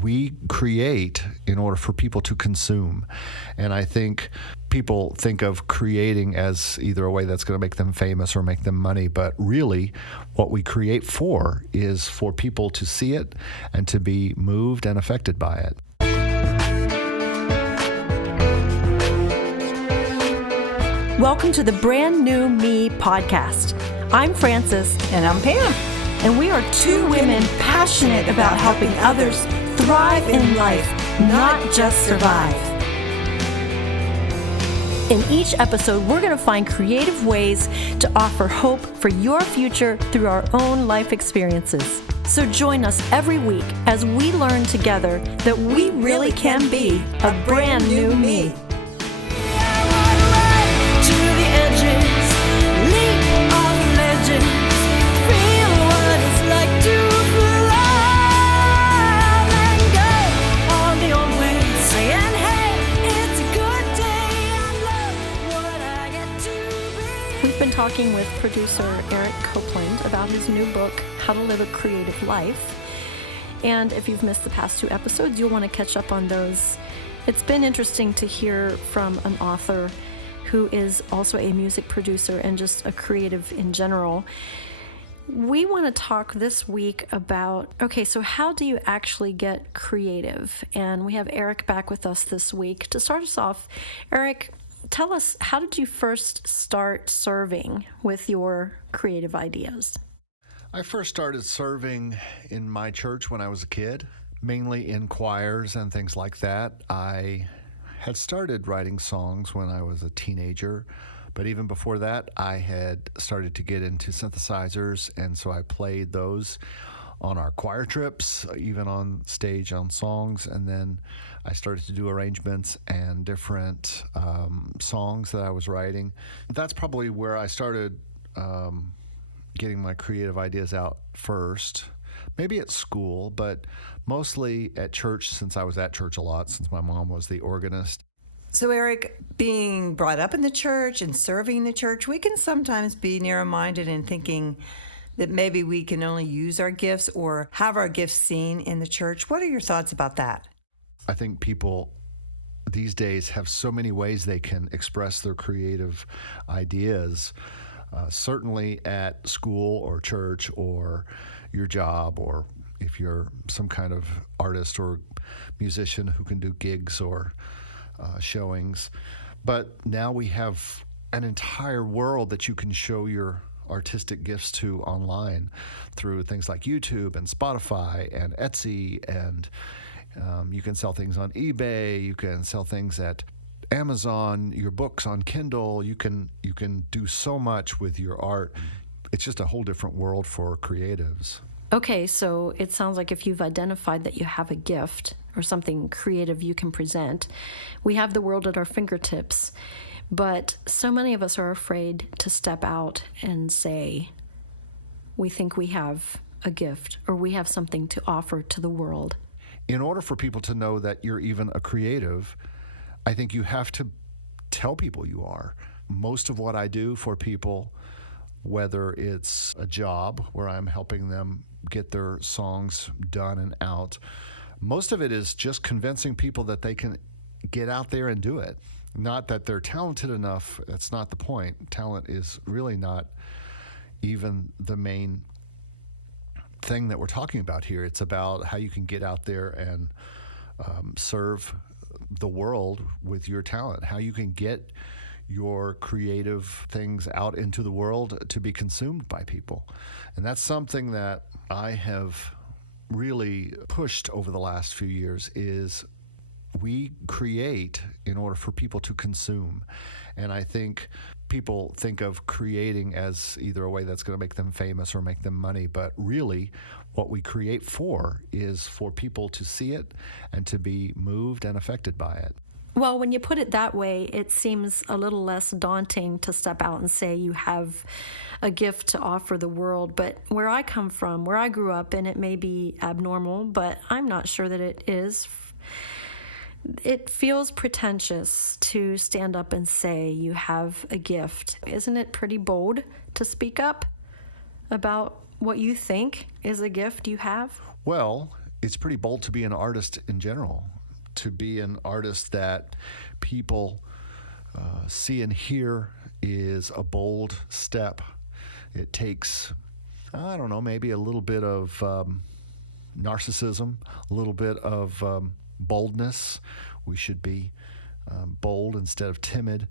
we create in order for people to consume. And I think people think of creating as either a way that's going to make them famous or make them money, but really what we create for is for people to see it and to be moved and affected by it. Welcome to the Brand New Me podcast. I'm Frances. And I'm Pam. And we are two women passionate about helping others thrive in life, not just survive. In each episode, we're going to find creative ways to offer hope for your future through our own life experiences. So join us every week as we learn together that we really can be a brand new me. Talking with producer Eric Copeland about his new book, How to Live a Creative Life. And if you've missed the past two episodes, you'll want to catch up on those. It's been interesting to hear from an author who is also a music producer and just a creative in general. We want to talk this week about, so how do you actually get creative? And we have Eric back with us this week. To start us off, Eric, tell us, how did you first start serving with your creative ideas? I first started serving in my church when I was a kid, mainly in choirs and things like that. I had started writing songs when I was a teenager, but even before that, I had started to get into synthesizers, and so I played those on our choir trips, even on stage on songs, and then I started to do arrangements and different songs that I was writing. That's probably where I started getting my creative ideas out first. Maybe at school, but mostly at church, since I was at church a lot, since my mom was the organist. So, Eric, being brought up in the church and serving the church, we can sometimes be narrow-minded in thinking that maybe we can only use our gifts or have our gifts seen in the church. What are your thoughts about that? I think people these days have so many ways they can express their creative ideas, certainly at school or church or your job, or if you're some kind of artist or musician who can do gigs or showings. But now we have an entire world that you can show your artistic gifts to online through things like YouTube and Spotify and Etsy, and you can sell things on eBay, you can sell things at Amazon, your books on Kindle, you can do so much with your art. It's just a whole different world for creatives. Okay, so it sounds like if you've identified that you have a gift or something creative you can present, we have the world at our fingertips. But so many of us are afraid to step out and say, we think we have a gift or we have something to offer to the world. In order for people to know that you're even a creative, I think you have to tell people you are. Most of what I do for people, whether it's a job where I'm helping them get their songs done and out, most of it is just convincing people that they can get out there and do it. Not that they're talented enough, that's not the point. Talent is really not even the main thing that we're talking about here. It's about how you can get out there and serve the world with your talent, how you can get your creative things out into the world to be consumed by people. And that's something that I have really pushed over the last few years is we create in order for people to consume. And I think people think of creating as either a way that's going to make them famous or make them money, but really what we create for is for people to see it and to be moved and affected by it. Well, when you put it that way, it seems a little less daunting to step out and say you have a gift to offer the world. But where I come from, where I grew up, and it may be abnormal, but I'm not sure that it is, it feels pretentious to stand up and say you have a gift. Isn't it pretty bold to speak up about what you think is a gift you have? Well, it's pretty bold to be an artist in general, to be an artist that people see and hear is a bold step. It takes, I don't know, maybe a little bit of narcissism, a little bit of boldness. We should be bold instead of timid.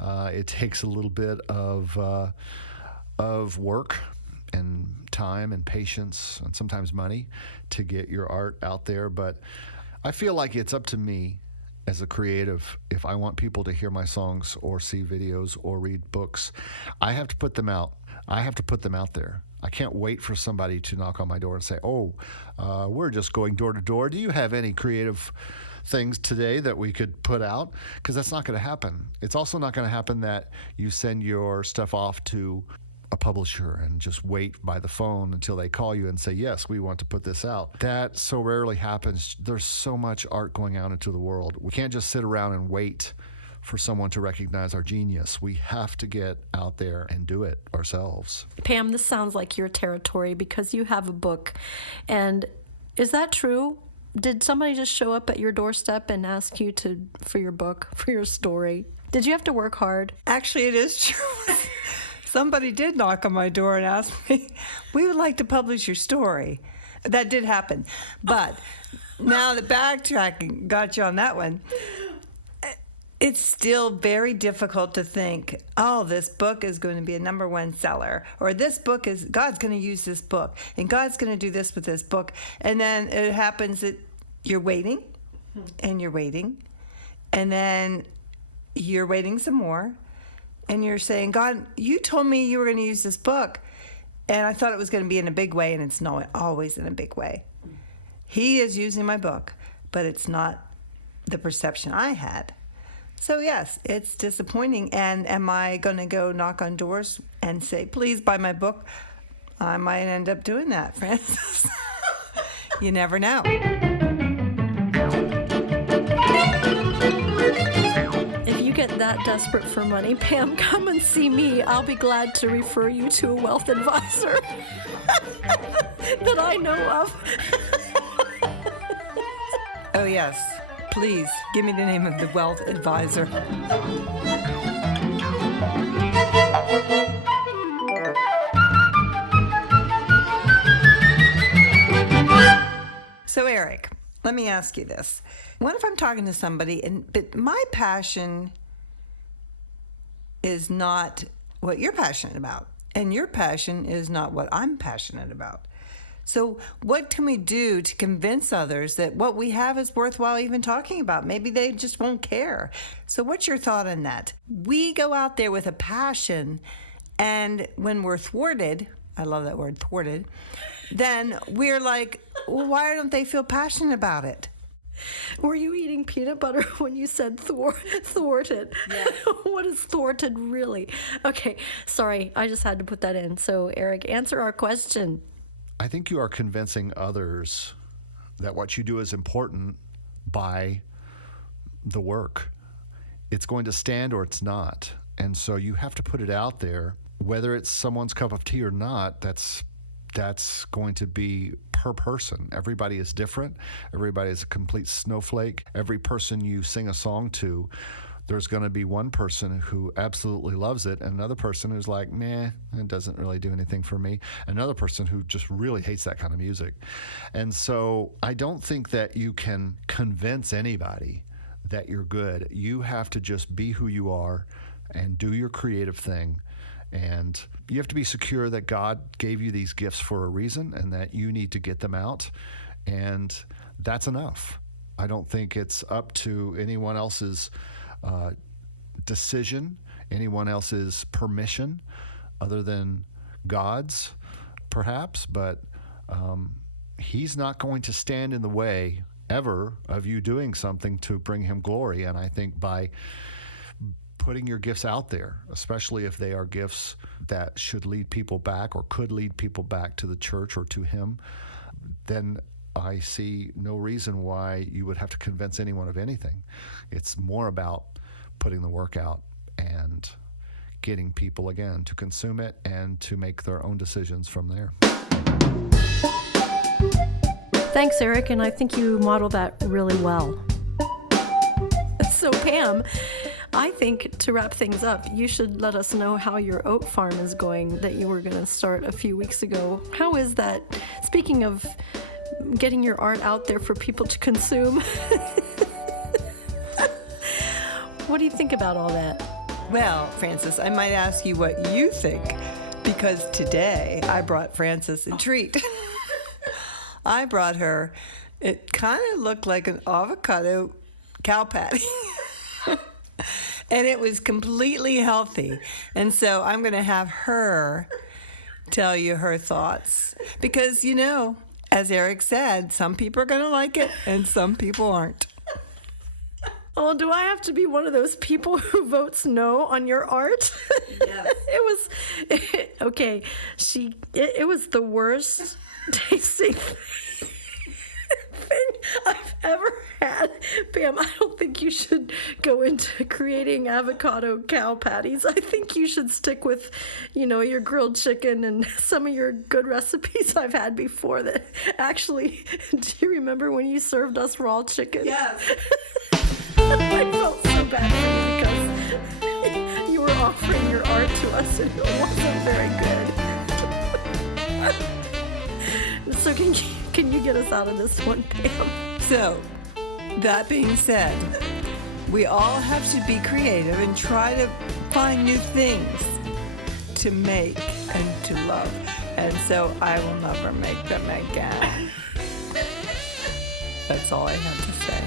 It takes a little bit of work and time and patience and sometimes money to get your art out there. But I feel like it's up to me as a creative. If I want people to hear my songs or see videos or read books, I have to put them out. I have to put them out there. I can't wait for somebody to knock on my door and say, we're just going door to door. Do you have any creative things today that we could put out? Because that's not going to happen. It's also not going to happen that you send your stuff off to a publisher and just wait by the phone until they call you and say, yes, we want to put this out. That so rarely happens. There's so much art going out into the world. We can't just sit around and wait for someone to recognize our genius. We have to get out there and do it ourselves. Pam, this sounds like your territory because you have a book. And is that true? Did somebody just show up at your doorstep and ask you for your book, for your story? Did you have to work hard? Actually, it is true. Somebody did knock on my door and ask me, we would like to publish your story. That did happen. But now the backtracking got you on that one. It's still very difficult to think, this book is going to be a #1 seller, or God's going to use this book, and God's going to do this with this book. And then it happens that you're waiting, and you're waiting, and then you're waiting some more, and you're saying, God, you told me you were going to use this book, and I thought it was going to be in a big way, and it's not always in a big way. He is using my book, but it's not the perception I had. So yes, it's disappointing. And am I going to go knock on doors and say, please buy my book? I might end up doing that, Francis. You never know. If you get that desperate for money, Pam, come and see me. I'll be glad to refer you to a wealth advisor that I know of. Oh, yes. Please, give me the name of the wealth advisor. So, Eric, let me ask you this. What if I'm talking to somebody, but my passion is not what you're passionate about, and your passion is not what I'm passionate about? So what can we do to convince others that what we have is worthwhile even talking about? Maybe they just won't care. So what's your thought on that? We go out there with a passion, and when we're thwarted, I love that word, thwarted, then we're like, well, why don't they feel passionate about it? Were you eating peanut butter when you said thwarted? Yes. What is thwarted really? Okay, sorry, I just had to put that in. So Eric, answer our question. I think you are convincing others that what you do is important by the work. It's going to stand or it's not. And so you have to put it out there. Whether it's someone's cup of tea or not, that's going to be per person. Everybody is different. Everybody is a complete snowflake. Every person you sing a song to, there's going to be one person who absolutely loves it, and another person who's like, meh, it doesn't really do anything for me. Another person who just really hates that kind of music. And so I don't think that you can convince anybody that you're good. You have to just be who you are and do your creative thing. And you have to be secure that God gave you these gifts for a reason and that you need to get them out. And that's enough. I don't think it's up to anyone else's decision, anyone else's permission other than God's, perhaps, but he's not going to stand in the way ever of you doing something to bring him glory. And I think by putting your gifts out there, especially if they are gifts that should lead people back or could lead people back to the church or to him, then I see no reason why you would have to convince anyone of anything. It's more about putting the work out and getting people, again, to consume it and to make their own decisions from there. Thanks, Eric, and I think you model that really well. So, Pam, I think to wrap things up, you should let us know how your oat farm is going that you were going to start a few weeks ago. How is that? Speaking of getting your art out there for people to consume, what do you think about all that? Well, Frances, I might ask you what you think, because today I brought Frances a treat. I brought her, it kind of looked like an avocado cow patty. And it was completely healthy. And so I'm going to have her tell you her thoughts. Because, you know, as Eric said, some people are going to like it and some people aren't. Oh, do I have to be one of those people who votes no on your art? Yes. Okay. It was the worst tasting thing I've ever had. Pam, I don't think you should go into creating avocado cow patties. I think you should stick with, your grilled chicken and some of your good recipes I've had before that actually, do you remember when you served us raw chicken? Yes. I felt so bad for you because you were offering your art to us and it wasn't very good. So can you get us out of this one, Pam? So, that being said, we all have to be creative and try to find new things to make and to love. And so I will never make them again. That's all I have to say.